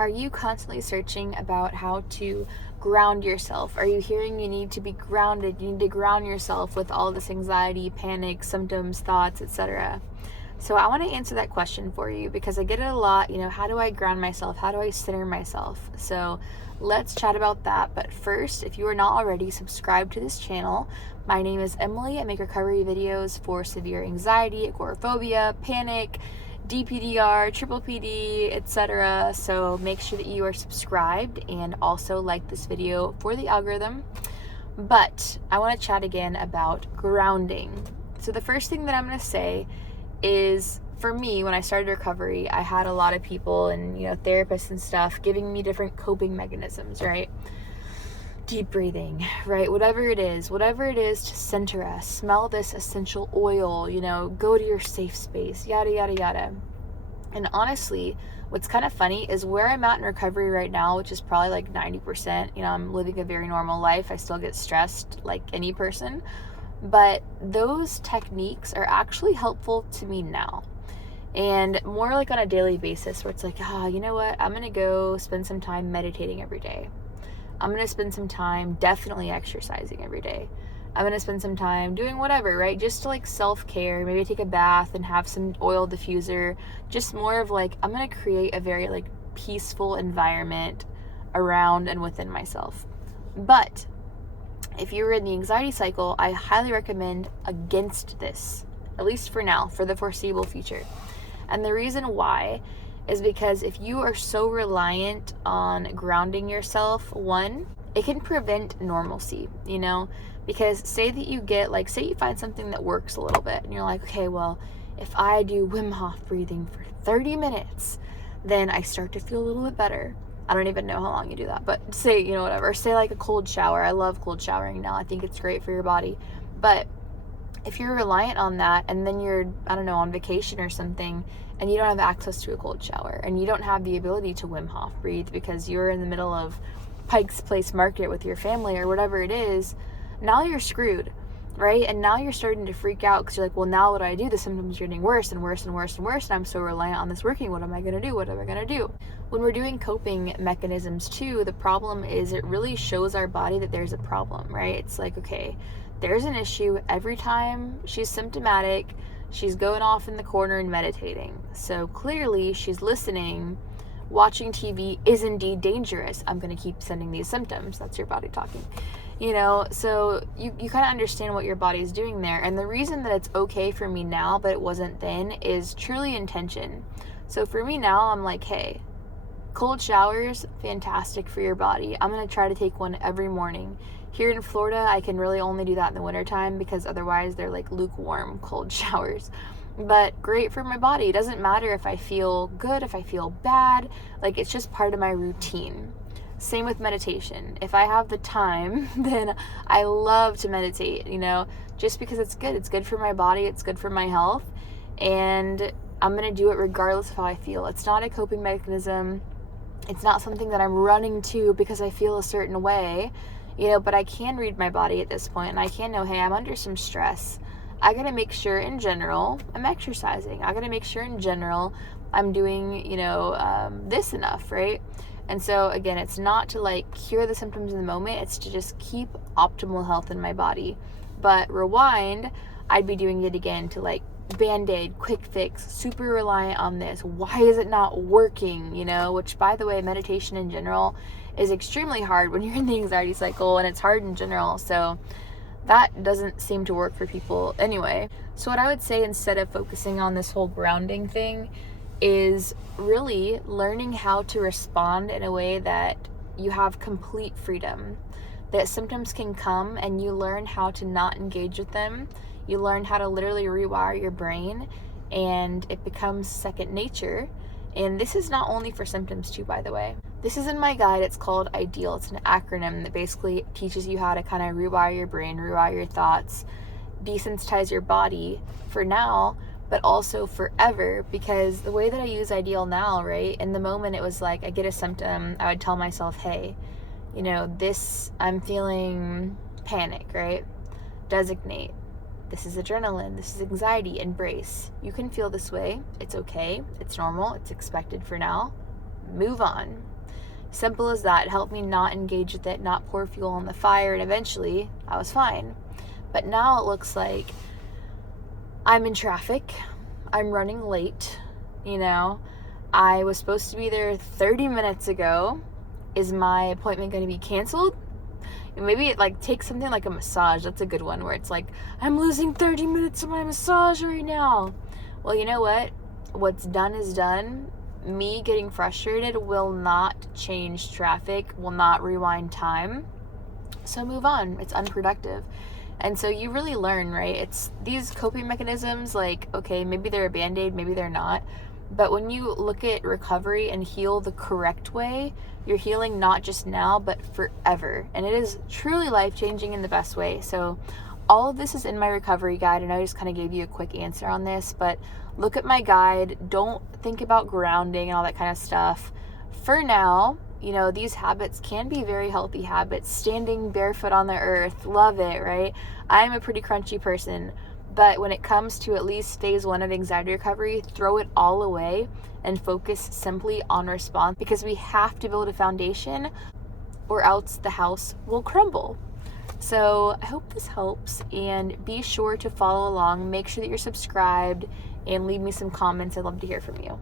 Are you constantly searching about how to ground yourself? Are you hearing you need to be grounded? You need to ground yourself with all this anxiety, panic, symptoms, thoughts, etc. So I want to answer that question for you because I get it a lot. How do I ground myself? How do I center myself? So let's chat about that. But first, if you are not already subscribed to this channel, my name is Emily. I make recovery videos for severe anxiety, agoraphobia, panic, DPDR, triple PD, etc. So make sure that you are subscribed and also like this video for the algorithm. But I want to chat again about grounding. So the first thing that I'm going to say is, for me, when I started recovery, I had a lot of people and therapists and stuff giving me different coping mechanisms, right? Deep breathing, right? Whatever it is to center us. Smell this essential oil, go to your safe space, yada, yada, yada. And honestly, what's kind of funny is where I'm at in recovery right now, which is probably like 90%, I'm living a very normal life. I still get stressed like any person, but those techniques are actually helpful to me now. And more like on a daily basis where it's like, you know what? I'm going to go spend some time meditating every day. I'm going to spend some time definitely exercising every day. I'm going to spend some time doing whatever, right? Just to like self-care, maybe take a bath and have some oil diffuser. Just more of like, I'm going to create a very like peaceful environment around and within myself. But if you're in the anxiety cycle, I highly recommend against this, at least for now, for the foreseeable future. And the reason why is because if you are so reliant on grounding yourself, one, it can prevent normalcy, because say that you get say you find something that works a little bit and you're like, okay, well, if I do Wim Hof breathing for 30 minutes, then I start to feel a little bit better. I don't even know how long you do that, but say, whatever, say like a cold shower. I love cold showering now. I think it's great for your body. But if you're reliant on that and then you're, on vacation or something and you don't have access to a cold shower and you don't have the ability to Wim Hof breathe because you're in the middle of Pike's Place Market with your family or whatever it is, now you're screwed, right? And now you're starting to freak out because you're like, well, now what do I do? The symptoms are getting worse and worse and worse and worse, and I'm so reliant on this working. What am I going to do? What am I going to do? When we're doing coping mechanisms too, the problem is it really shows our body that there's a problem, right? It's like, okay, there's an issue. Every time she's symptomatic, she's going off in the corner and meditating. So clearly she's listening. Watching TV is indeed dangerous. I'm going to keep sending these symptoms. That's your body talking. So you kind of understand what your body is doing there. And the reason that it's okay for me now, but it wasn't then, is truly intention. So for me now, I'm like, hey, cold showers, fantastic for your body. I'm going to try to take one every morning. Here in Florida, I can really only do that in the wintertime because otherwise they're like lukewarm cold showers. But great for my body. It doesn't matter if I feel good, if I feel bad. It's just part of my routine. Same with meditation. If I have the time, then I love to meditate, just because it's good. It's good for my body. It's good for my health. And I'm going to do it regardless of how I feel. It's not a coping mechanism. It's not something that I'm running to because I feel a certain way, but I can read my body at this point and I can know, hey, I'm under some stress. I got to make sure in general I'm exercising. I got to make sure in general I'm doing, this enough, right? And so again, it's not to cure the symptoms in the moment. It's to just keep optimal health in my body. But rewind, I'd be doing it again to Band-Aid, quick fix, super reliant on this. Why is it not working? Which, by the way, meditation in general is extremely hard when you're in the anxiety cycle, and it's hard in general. So that doesn't seem to work for people anyway. So what I would say, instead of focusing on this whole grounding thing, is really learning how to respond in a way that you have complete freedom. That symptoms can come and you learn how to not engage with them. You learn how to literally rewire your brain and it becomes second nature. And this is not only for symptoms too, by the way. This is in my guide. It's called IDEAL. It's an acronym that basically teaches you how to kind of rewire your brain, rewire your thoughts, desensitize your body for now, but also forever. Because the way that I use IDEAL now, right, in the moment it was like I get a symptom, I would tell myself, hey, I'm feeling panic, right? Designate. This is adrenaline. This is anxiety. Embrace. You can feel this way. It's okay. It's normal. It's expected for now. move on. Simple as that. It helped me not engage with it, not pour fuel on the fire, and eventually I was fine. But now it looks like I'm in traffic, I'm running late, I was supposed to be there 30 minutes ago. Is my appointment going to be canceled? And maybe it takes something like a massage. That's a good one, where it's like, I'm losing 30 minutes of my massage right now. Well, you know what? What's done is done. Me getting frustrated will not change traffic, will not rewind time. So move on. It's unproductive. And so you really learn, right? It's these coping mechanisms, okay, maybe they're a Band-Aid, maybe they're not. But when you look at recovery and heal the correct way, you're healing not just now, but forever. And it is truly life-changing in the best way. So all of this is in my recovery guide, and I just kind of gave you a quick answer on this, but look at my guide. Don't think about grounding and all that kind of stuff. For now, these habits can be very healthy habits. Standing barefoot on the earth, love it, right? I'm a pretty crunchy person, but when it comes to at least phase 1 of anxiety recovery, throw it all away and focus simply on response, because we have to build a foundation or else the house will crumble. So I hope this helps, and be sure to follow along. Make sure that you're subscribed and leave me some comments. I'd love to hear from you.